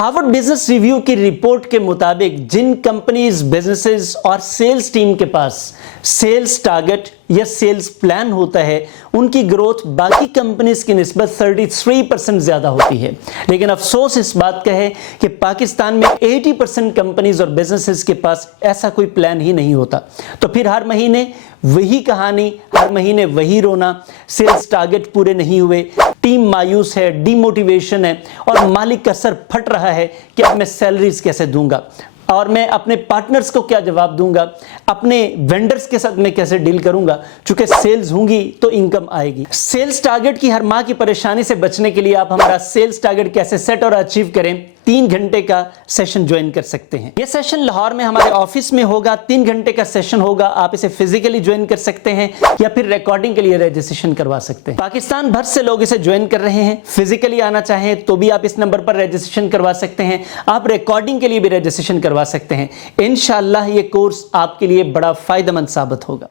Harvard business review की report के मुताबिक जिन कंपनीज, बिजनेसेस और सेल्स टीम के पास सेल्स टारगेट या सेल्स प्लान होता है, उनकी ग्रोथ बाकी कंपनीज की निस्बत 33% ज्यादा होती है। लेकिन अफसोस इस बात का है कि पाकिस्तान में 80% कंपनीज और बिजनेसेस के पास ऐसा कोई प्लान ही नहीं होता। तो फिर हर महीने वही कहानी, हर महीने वही रोना, सेल्स टारगेट पूरे नहीं हुए, टीम मायूस है, डिमोटिवेशन है और मालिक का सर फट रहा है कि अब मैं सैलरीज कैसे दूंगा और मैं अपने पार्टनर्स को क्या जवाब दूंगा, अपने वेंडर्स के साथ मैं कैसे डील करूंगा। चूंकि सेल्स होंगी तो इनकम आएगी। सेल्स टारगेट की हर माह की परेशानी से बचने के लिए आप हमारा सेल्स टारगेट कैसे सेट और अचीव करें 3 घंटे का सेशन ज्वाइन कर सकते हैं। यह सेशन लाहौर में हमारे ऑफिस में होगा। 3 घंटे का सेशन होगा। आप इसे फिजिकली ज्वाइन कर सकते हैं या फिर रिकॉर्डिंग के लिए रजिस्ट्रेशन करवा सकते हैं। पाकिस्तान भर से लोग इसे ज्वाइन कर रहे हैं। फिजिकली आना चाहें तो भी आप इस नंबर पर रजिस्ट्रेशन करवा सकते हैं। आप रिकॉर्डिंग के लिए भी रजिस्ट्रेशन करवा सकते हैं। इंशाअल्लाह ये कोर्स आपके लिए बड़ा फायदेमंद साबित होगा।